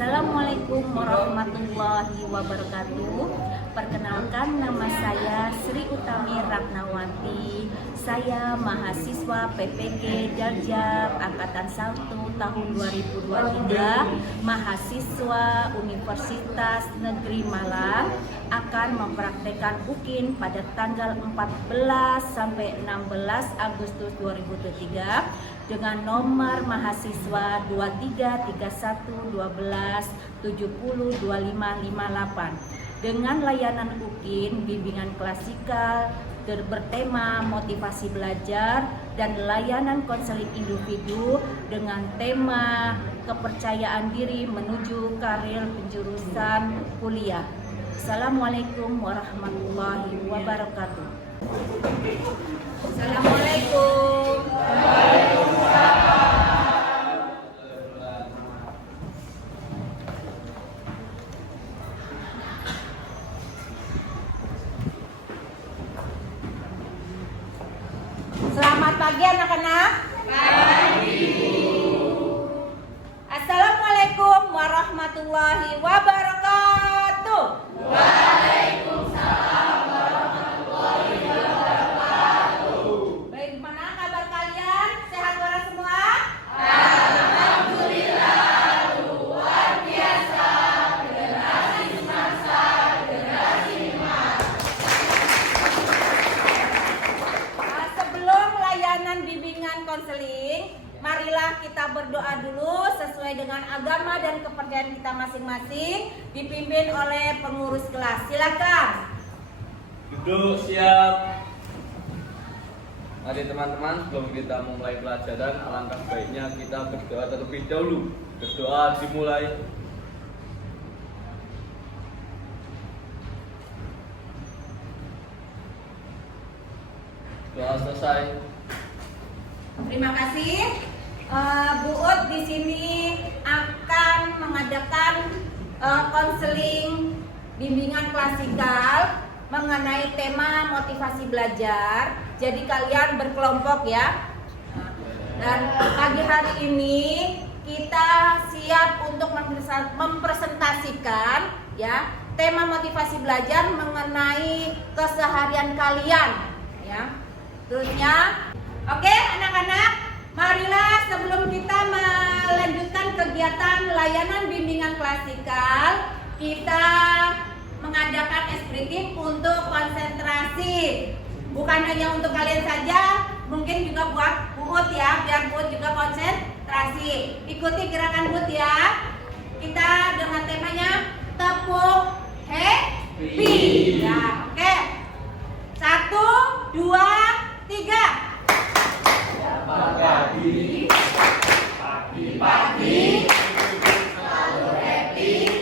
Assalamualaikum warahmatullahi wabarakatuh. Perkenalkan, nama saya Sri Utami Ratnawati. Saya mahasiswa PPG Daljab Angkatan 1 tahun 2023, mahasiswa Universitas Negeri Malang, akan mempraktekkan UKIN pada tanggal 14 sampai 16 Agustus 2023 dengan nomor mahasiswa 233112702558 dengan layanan UKIN bimbingan klasikal bertema motivasi belajar dan layanan konseling individu dengan tema kepercayaan diri menuju karir penjurusan kuliah. Assalamualaikum warahmatullahi wabarakatuh. Assalamualaikum. Selamat pagi anak-anak. Pagi. Assalamualaikum warahmatullahi wabarakatuh. Waalaikumsalam warahmatullahi wabarakatuh. Baik, gimana kabar kalian? Sehat waras semua? Alhamdulillah, luar biasa. Generasi semasa, generasi emas. Sebelum layanan bimbingan konseling, marilah kita berdoa dulu sesuai dengan agama dan kepercayaan kita masing-masing, dipimpin oleh pengurus kelas. Silakan. Duduk, siap. Mari teman-teman, sebelum kita memulai pelajaran, alangkah baiknya kita berdoa terlebih dahulu. Berdoa dimulai. Doa selesai. Terima kasih. Bu Ut di sini akan mengadakan konseling bimbingan klasikal mengenai tema motivasi belajar. Jadi kalian berkelompok ya. Dan pagi hari ini kita siap untuk mempresentasikan ya tema motivasi belajar mengenai keseharian kalian ya. Terusnya, oke anak-anak, marilah sebelum kita melanjutkan kegiatan layanan bimbingan klasikal, kita mengadakan eksplitif untuk konsentrasi. Bukan hanya untuk kalian saja, mungkin juga buat Bu Ut ya, biar Bu Ut juga konsentrasi. Ikuti gerakan Bu Ut ya. Kita dengan temanya tepuk happy. Ya, oke. 1, 2, 3. Pagi, Pagi, selalu happy,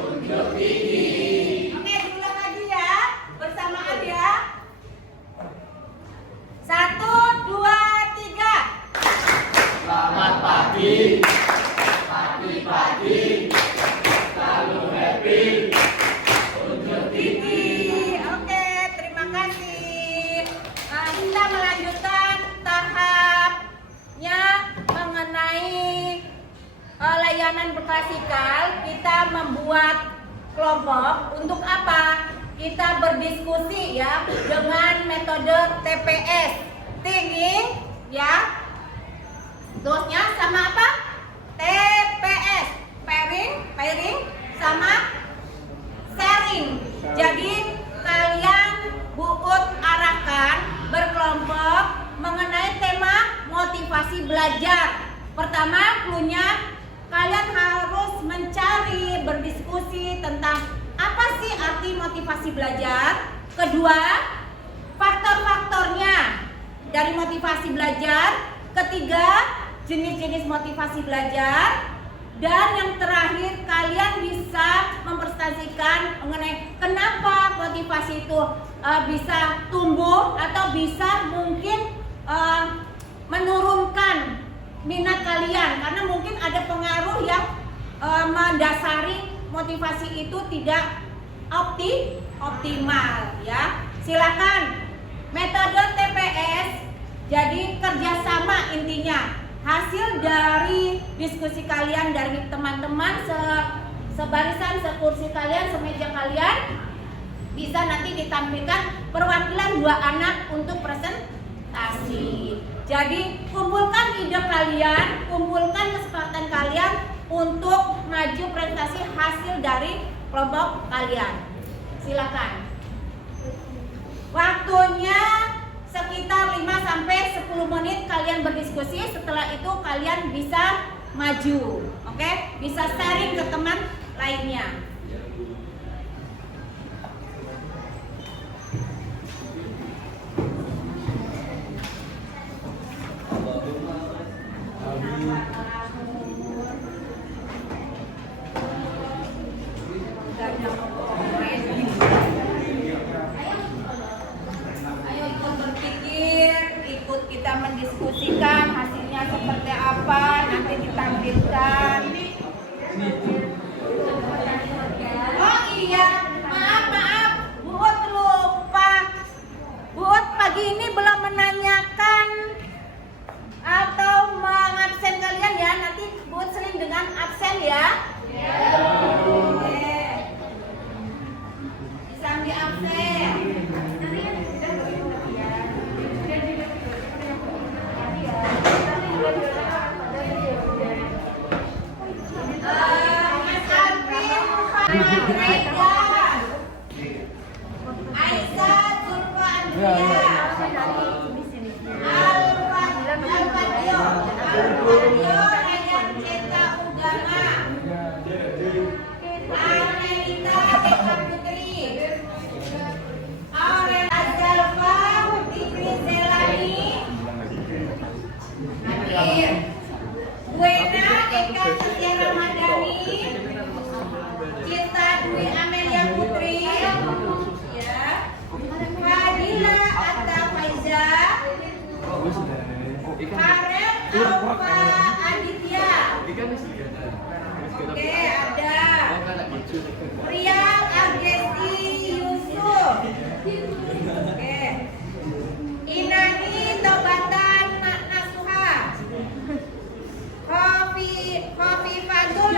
unjuk gigi. Oke, diulang lagi ya, bersamaan ya. 1, 2, 3. Selamat pagi. Pagi-pagi, selalu happy. Unjuk gigi. Oke, terima kasih. Kita melanjutkan tahapnya mengenai layanan berklasikal. Kita membuat kelompok untuk apa? Kita berdiskusi ya dengan metode TPS, thinking ya. Terusnya sama apa? TPS, pairing sama sharing. Jadi kalian Bu Ut arahkan berkelompok mengenai tema motivasi belajar. Pertama, cluenya kalian harus mencari, berdiskusi tentang apa sih arti motivasi belajar. Kedua, faktor-faktornya dari motivasi belajar. Ketiga, jenis-jenis motivasi belajar. Dan yang terakhir, kalian bisa mempresentasikan mengenai kenapa motivasi itu bisa tumbuh atau bisa mungkin menurunkan minat kalian, karena mungkin ada pengaruh yang mendasari motivasi itu tidak optimal ya. Silakan. Metode TPS jadi kerjasama intinya. hasil dari diskusi kalian dari teman-teman sebarisan, sekursi kalian, semeja kalian, bisa nanti ditampilkan perwakilan 2 anak untuk presentasi. Jadi kumpulkan ide kalian, kumpulkan kesepakatan kalian untuk maju presentasi hasil dari kelompok kalian. Silakan. Waktunya sekitar 5-10 menit kalian berdiskusi. Setelah itu kalian bisa maju, oke? Bisa sharing ke teman lainnya. Ayo ikut berpikir, ikut kita mendiskusikan hasilnya seperti apa, nanti ditampilkan. Oh iya, maaf, Bu Ut lupa. Bu Ut pagi ini belum menanyakan atau mengabsen kalian ya. Nanti Bu Ut sering dengan absen ya. Oke. Bisa di absen. Mas Alvin, Reda, Aisyah, Zulfa Andrea, Al-Fatio, Rayyan Ceta Ugama, Arnelita Eka Putri, Aurel Azalfa, Fikri Zelani, Hadir, Buena Eka Setia Ramadhani, Cinta Dwi Amelia Putri, ya, Fadila Atta Faiza, Karen Alfa Aditya, oke ada, Rial Agesti Yusuf, oke, Inani Tobatan Nasuha, Kofi Fadul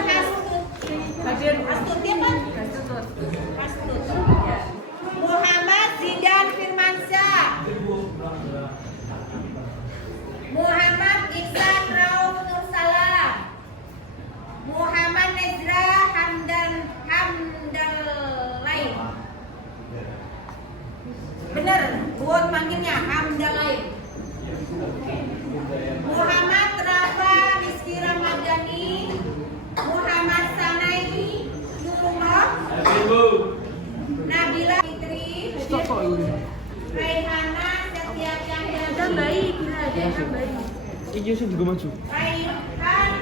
Astuti kan? Astuti. Muhammad Zidan Firmansyah, Muhammad Ihsan Rauf Nursalam, Muhammad Nezra Hamdalain. Bener, buat manggilnya Hamdalain. Muhammad Rafa Rizky Ramadhani, Muhammad Sanai Nurullah, Nabila Fitri, Raihana Setia Cahyadi, Baik, baik. Ini Yusuf juga maju. Raihan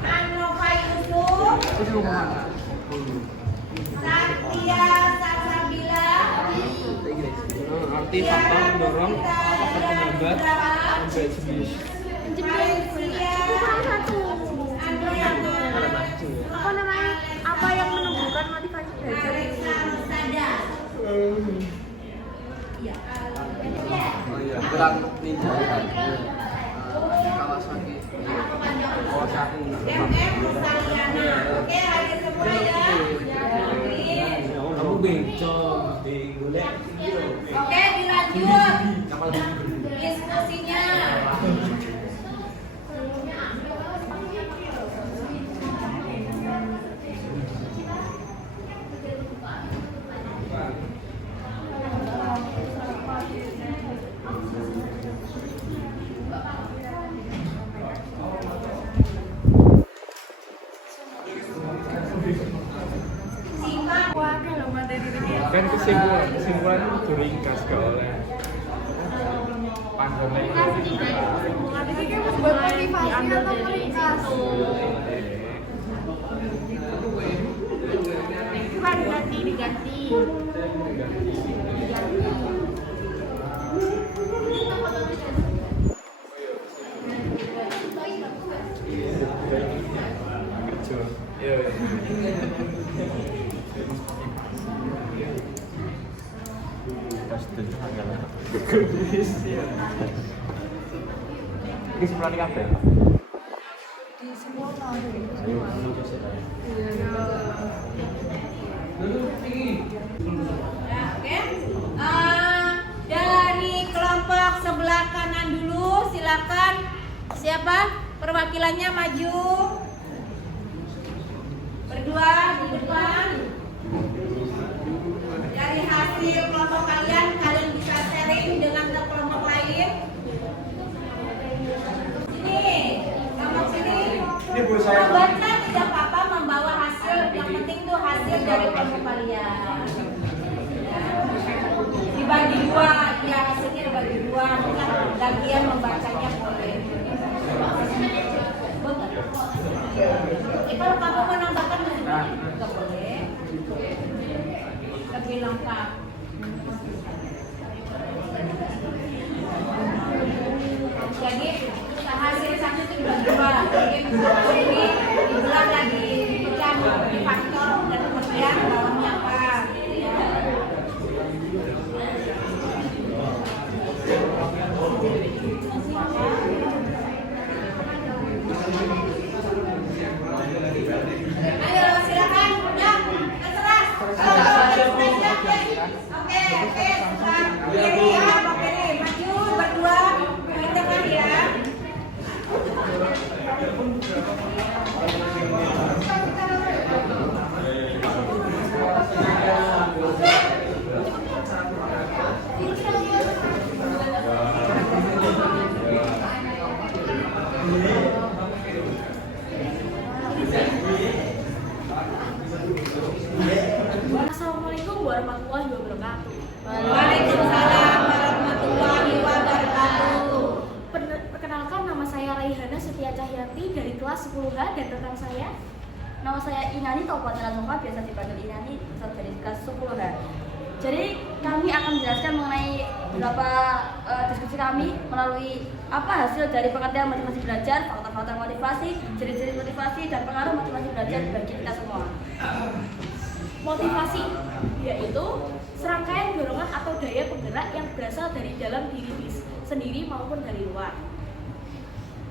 Anova Yusuf, Satya Salsabila, Arti faktor mendorong faktor penghambat sampai jenis. Apa namanya? Apa yang menumbuhkan motivasi belajar? Gerak ninja Kawasaki. Kawasaki. Oke, hadir semua ya. Kamu bencong, digulek. Oke, dilanjut diskusinya. Kan kesimpulan itu ringkas gak oleh panjang Buat motivasi atau meringkas? Kan diganti. Ini sebenarnya apa ya? Ya, oke. Dari kelompok sebelah kanan dulu, silakan. Siapa perwakilannya maju? Berdua di depan. Dari hasil kelompok kalian bisa sharing dengan kelompok lain. Sini, kelompok sini. Membaca tidak apa-apa, membawa hasil. Yang penting tuh hasil dari kelompok kalian. Ya. Dibagi dua, ya hasilnya dibagi dua. Bagian membacanya boleh. Kalau kamu menambahkan nggak boleh. Lebih lengkap. Jadi hasil satu itu dibagi dua. Jadi ini dibelah lagi, dipecah di faktor dan kemudian bawahnya apa? Ya. Ayo silakan, ya, terserah. Oke, sekarang kiri ya, kiri, maju berdua, di tengah ya. Assalamualaikum warahmatullahi wabarakatuh. Waalaikumsalam warahmatullahi wabarakatuh. Perkenalkan, nama saya Raihana Setia Cahyati dari kelas 10H dan rekan saya. Nama saya Inani Taubat Lanuha, biasa dipanggil Inani, dari kelas 10H. Jadi kami akan menjelaskan mengenai beberapa diskusi kami melalui apa hasil dari pengertian motivasi belajar, faktor-faktor motivasi, jenis-jenis motivasi, dan pengaruh motivasi belajar bagi kita semua. Motivasi yaitu serangkaian dorongan atau daya penggerak yang berasal dari dalam diri sendiri maupun dari luar.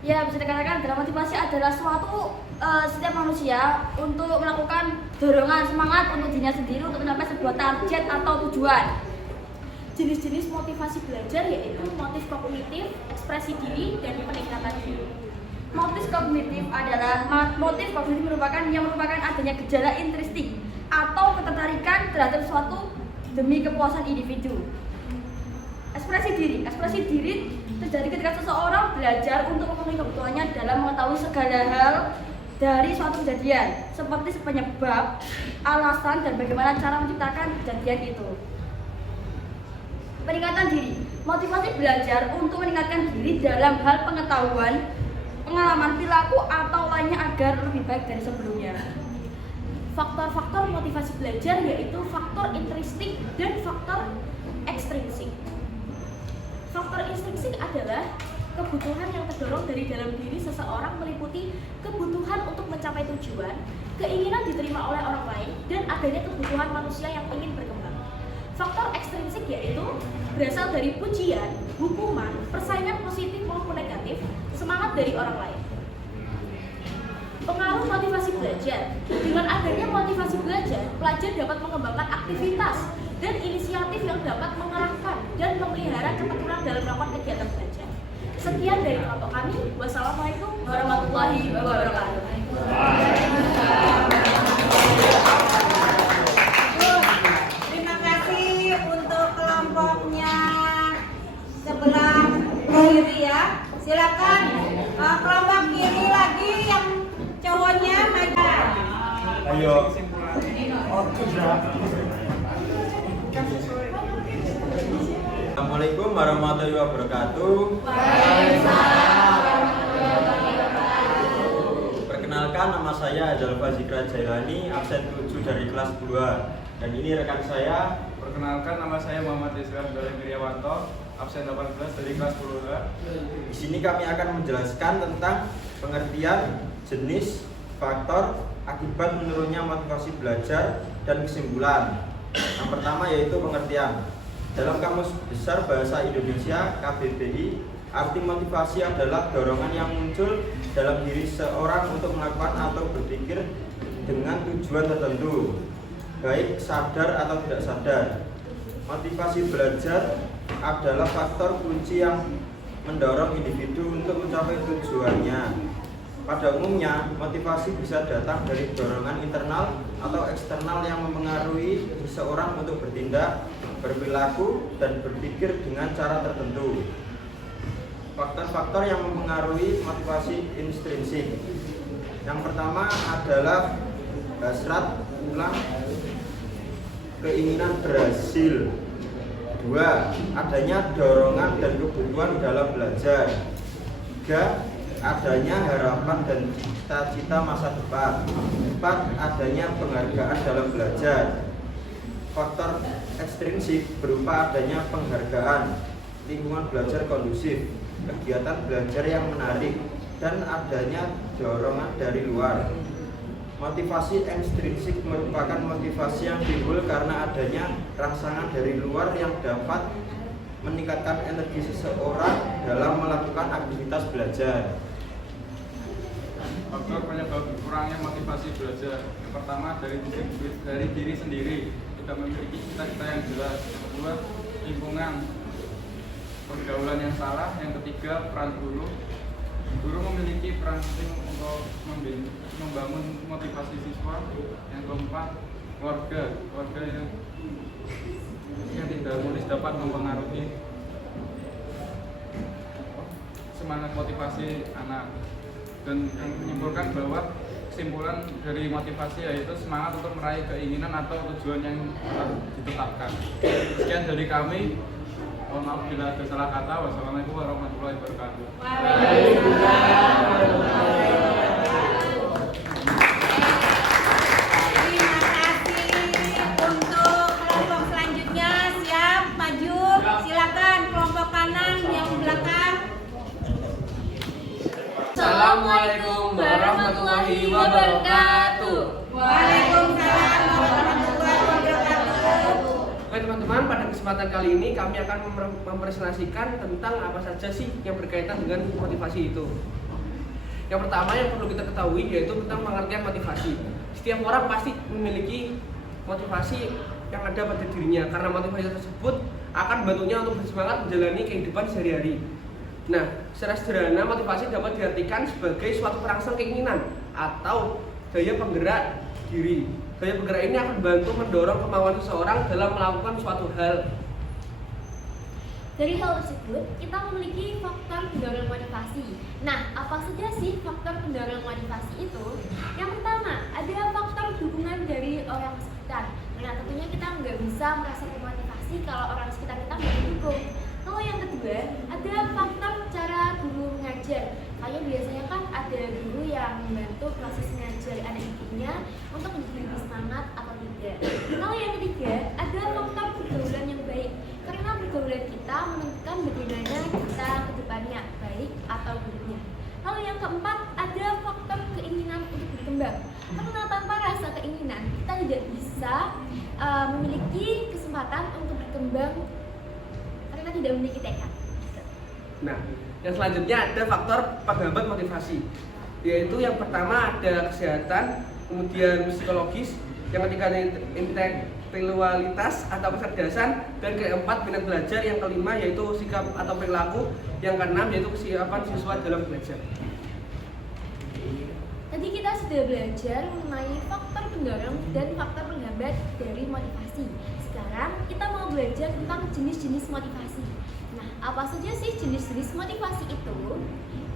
Ya, bisa dikatakan dalam motivasi adalah suatu setiap manusia untuk melakukan dorongan semangat untuk dirinya sendiri untuk mencapai sebuah target atau tujuan. Jenis-jenis motivasi belajar yaitu motif kognitif, ekspresi diri, dan peningkatan diri. Motif kognitif adalah motif kognitif yang merupakan adanya gejala intrinsik atau ketertarikan terhadap suatu demi kepuasan individu. Ekspresi diri terjadi ketika seseorang belajar untuk memenuhi kebutuhannya dalam mengetahui segala hal dari suatu kejadian, seperti penyebab, alasan, dan bagaimana cara menciptakan kejadian itu. Peningkatan diri, motivasi belajar untuk meningkatkan diri dalam hal pengetahuan, pengalaman perilaku, atau lainnya agar lebih baik dari sebelumnya. Faktor-faktor motivasi belajar yaitu faktor intrinsik dan faktor ekstrinsik. Faktor intrinsik adalah kebutuhan yang terdorong dari dalam diri seseorang, meliputi kebutuhan untuk mencapai tujuan, keinginan diterima oleh orang lain, dan adanya kebutuhan manusia yang ingin berkembang. Faktor ekstrinsik yaitu berasal dari pujian, hukuman, persaingan positif maupun negatif, semangat dari orang lain. Pengaruh motivasi belajar. Dengan adanya motivasi belajar, pelajar dapat mengembangkan aktivitas dan inisiatif yang dapat mengarahkan dan memelihara ketekunan dalam melakukan kegiatan belajar. Sekian dari kelompok kami. Wassalamualaikum warahmatullahi wabarakatuh. Terima kasih untuk kelompoknya sebelah kiri ya. Silakan kelompok kiri lagi yang cowoknya maju. Ayo. Assalamualaikum warahmatullahi wabarakatuh. Perkenalkan, nama saya Azalfa Zikra Jailani, absen 7 dari kelas 2. Dan ini rekan saya. Perkenalkan, nama saya Muhammad Islam Wiryawanto, absen 18 dari kelas 10. Di sini kami akan menjelaskan tentang pengertian, jenis, faktor, akibat menurunnya motivasi belajar, dan kesimpulan. Yang pertama yaitu pengertian. Dalam Kamus Besar Bahasa Indonesia (KBBI), arti motivasi adalah dorongan yang muncul dalam diri seorang untuk melakukan atau berpikir dengan tujuan tertentu, baik sadar atau tidak sadar. Motivasi belajar adalah faktor kunci yang mendorong individu untuk mencapai tujuannya. Pada umumnya, motivasi bisa datang dari dorongan internal atau eksternal yang mempengaruhi seseorang untuk bertindak, berperilaku, dan berpikir dengan cara tertentu. Faktor-faktor yang mempengaruhi motivasi intrinsik. Yang pertama adalah hasrat, keinginan berhasil. 2. Adanya dorongan dan kebutuhan dalam belajar. 3. Adanya harapan dan cita-cita masa depan. 4. Adanya penghargaan dalam belajar. Faktor ekstrinsik berupa adanya penghargaan, lingkungan belajar kondusif, kegiatan belajar yang menarik, dan adanya dorongan dari luar. Motivasi ekstrinsik merupakan motivasi yang timbul karena adanya rangsangan dari luar yang dapat meningkatkan energi seseorang dalam melakukan aktivitas belajar. Faktor penyebab kurangnya motivasi belajar. Yang pertama dari diri sendiri, tidak memiliki cita-cita yang jelas. Yang kedua, lingkungan, pergaulan yang salah. Yang ketiga, peran guru. Guru memiliki peran penting untuk membangun motivasi siswa. Yang keempat, keluarga yang tidak mulus dapat mempengaruhi semangat motivasi anak. Dan yang menyimpulkan bahwa kesimpulan dari motivasi yaitu semangat untuk meraih keinginan atau tujuan yang telah ditetapkan. Sekian dari kami. Mohon maaf bila ada salah kata. Wassalamualaikum warahmatullahi wabarakatuh. Terima kasih. Untuk kelompok selanjutnya siap maju. Silakan kelompok kanan yang belakang. Assalamualaikum warahmatullahi wabarakatuh. Waalaikumsalam warahmatullahi wabarakatuh. Oke teman-teman, pada kesempatan kali ini kami akan mempresentasikan tentang apa saja sih yang berkaitan dengan motivasi itu. Yang pertama yang perlu kita ketahui yaitu tentang pengertian motivasi. Setiap orang pasti memiliki motivasi yang ada pada dirinya karena motivasi tersebut akan membantunya untuk bersemangat menjalani kehidupan sehari-hari. Nah, secara sederhana motivasi dapat diartikan sebagai suatu perangsang keinginan atau daya penggerak diri. Daya penggerak ini akan membantu mendorong kemauan seseorang dalam melakukan suatu hal. Dari hal tersebut, kita memiliki faktor pendorong motivasi. Nah, apa saja sih faktor pendorong motivasi itu? Yang pertama, ada faktor dukungan dari orang sekitar. Nah, tentunya kita nggak bisa merasakan motivasi kalau orang sekitar kita nggak mendukung. Lalu yang kedua, ada faktor cara guru mengajar. Kayak biasanya kan ada guru yang membantu proses mengajar anak didiknya untuk menjadi lebih semangat atau tidak. Lalu yang ketiga, ada faktor pergaulan yang baik. Karena pergaulan kita menentukan bagaimana kita ke depannya, baik atau buruknya. Lalu yang keempat, ada faktor keinginan untuk berkembang. Karena tanpa rasa keinginan, kita tidak bisa memiliki kesempatan untuk berkembang karena tidak memiliki tekad. Nah, yang selanjutnya ada faktor penghambat motivasi, yaitu yang pertama ada kesehatan, kemudian psikologis, yang ketiga intelektualitas atau kecerdasan, dan keempat minat belajar, yang kelima yaitu sikap atau perilaku, yang keenam yaitu kesiapan siswa dalam belajar. Tadi kita sudah belajar mengenai faktor pendorong dan faktor penghambat dari motivasi. Sekarang kita mau belajar tentang jenis-jenis motivasi. Nah, apa saja sih jenis-jenis motivasi itu?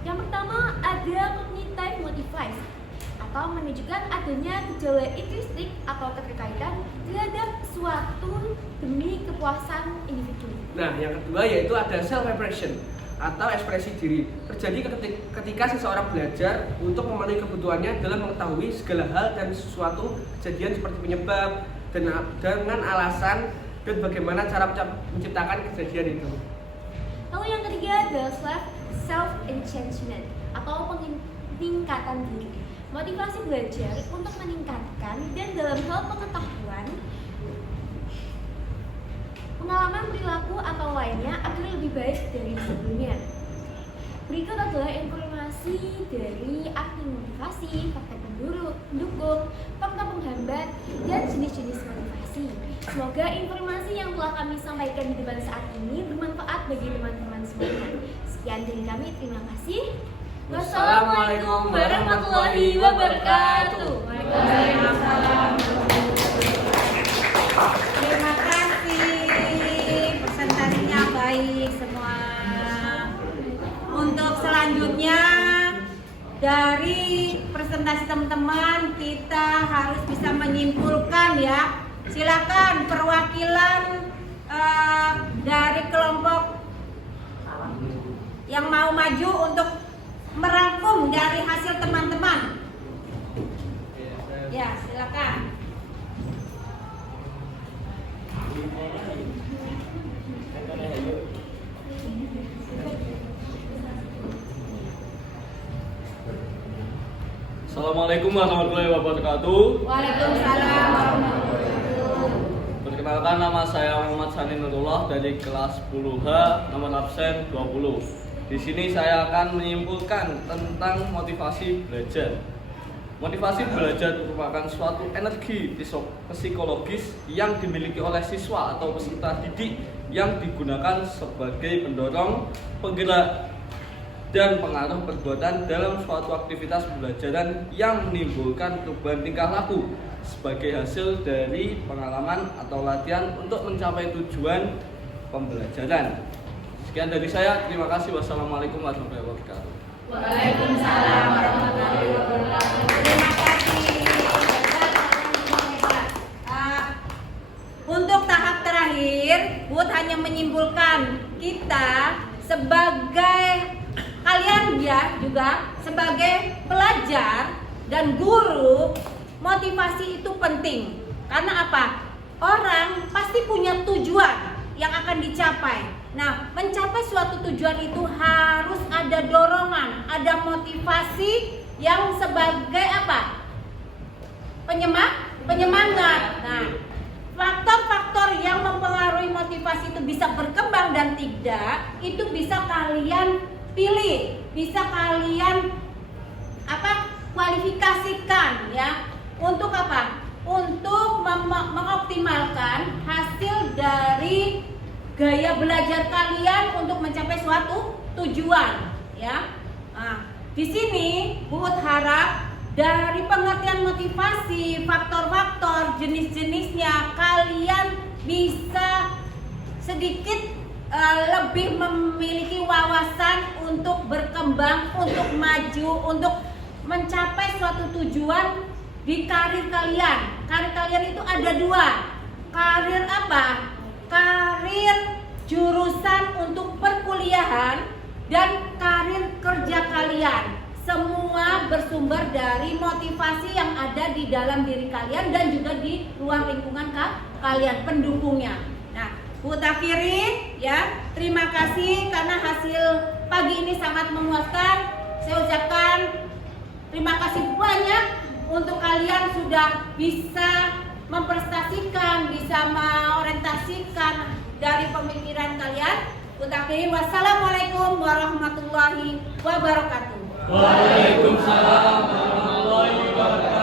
Yang pertama ada cognitive motivation atau menunjukkan adanya gejala intrinsik atau keterkaitan terhadap suatu demi kepuasan individu. Nah, yang kedua yaitu ada self-expression atau ekspresi diri. Terjadi ketika seseorang belajar untuk memenuhi kebutuhannya dalam mengetahui segala hal dan sesuatu kejadian seperti penyebab dengan alasan dan bagaimana cara menciptakan kejadian itu. Lalu yang ketiga adalah self-enhancement atau peningkatan diri. Motivasi belajar untuk meningkatkan dan dalam hal pengetahuan, pengalaman perilaku atau lainnya agar lebih baik dari sebelumnya. Berikut adalah informasi informasi dari aktif motivasi, faktor pendukung, faktor penghambat, dan jenis-jenis motivasi. Semoga informasi yang telah kami sampaikan di depan saat ini bermanfaat bagi teman-teman semuanya. Sekian dari kami, terima kasih. Wassalamualaikum warahmatullahi wabarakatuh. Waalaikumsalam. Terima kasih, presentasinya baik semua. Untuk selanjutnya, dari presentasi teman-teman kita harus bisa menyimpulkan ya. Silakan perwakilan dari kelompok yang mau maju untuk merangkum dari hasil teman-teman. Ya, silakan. Assalamualaikum warahmatullahi wabarakatuh. Waalaikumsalam warahmatullahi wabarakatuh. Perkenalkan, nama saya Muhammad Sani Nurullah dari kelas 10H, nomor absen 20. Di sini saya akan menyimpulkan tentang motivasi belajar. Motivasi belajar merupakan suatu energi psikologis yang dimiliki oleh siswa atau peserta didik yang digunakan sebagai pendorong, penggerak, dan pengaruh perbuatan dalam suatu aktivitas pembelajaran yang menimbulkan perubahan tingkah laku sebagai hasil dari pengalaman atau latihan untuk mencapai tujuan pembelajaran. Sekian dari saya, terima kasih. Wassalamualaikum warahmatullahi wabarakatuh. Waalaikumsalam warahmatullahi wabarakatuh. Terima kasih. Untuk tahap terakhir, Bud hanya menyimpulkan kita sebagai kalian ya juga sebagai pelajar dan guru, motivasi itu penting. Karena apa? Orang pasti punya tujuan yang akan dicapai. Nah, mencapai suatu tujuan itu harus ada dorongan, ada motivasi yang sebagai apa? Penyemangat. Nah, faktor-faktor yang mempengaruhi motivasi itu bisa berkembang dan tidak, itu bisa kalian pilih, bisa kalian kualifikasikan ya. Untuk apa? Untuk mengoptimalkan hasil dari gaya belajar kalian untuk mencapai suatu tujuan ya. Nah, di sini Bud harap dari pengertian motivasi, faktor-faktor, jenis-jenisnya, kalian bisa sedikit lebih memiliki wawasan untuk berkembang, untuk maju, untuk mencapai suatu tujuan di karir kalian. Karir kalian itu ada dua. Karir apa? Karir jurusan untuk perkuliahan dan karir kerja kalian. Semua bersumber dari motivasi yang ada di dalam diri kalian dan juga di luar lingkungan kalian, pendukungnya. Nah, Bud akhiri ya. Terima kasih karena hasil pagi ini sangat memuaskan. Saya ucapkan terima kasih banyak untuk kalian sudah bisa memprestasikan, bisa mengorientasikan dari pemikiran kalian. Bud akhiri. Wassalamualaikum warahmatullahi wabarakatuh. Waalaikumsalam warahmatullahi wabarakatuh.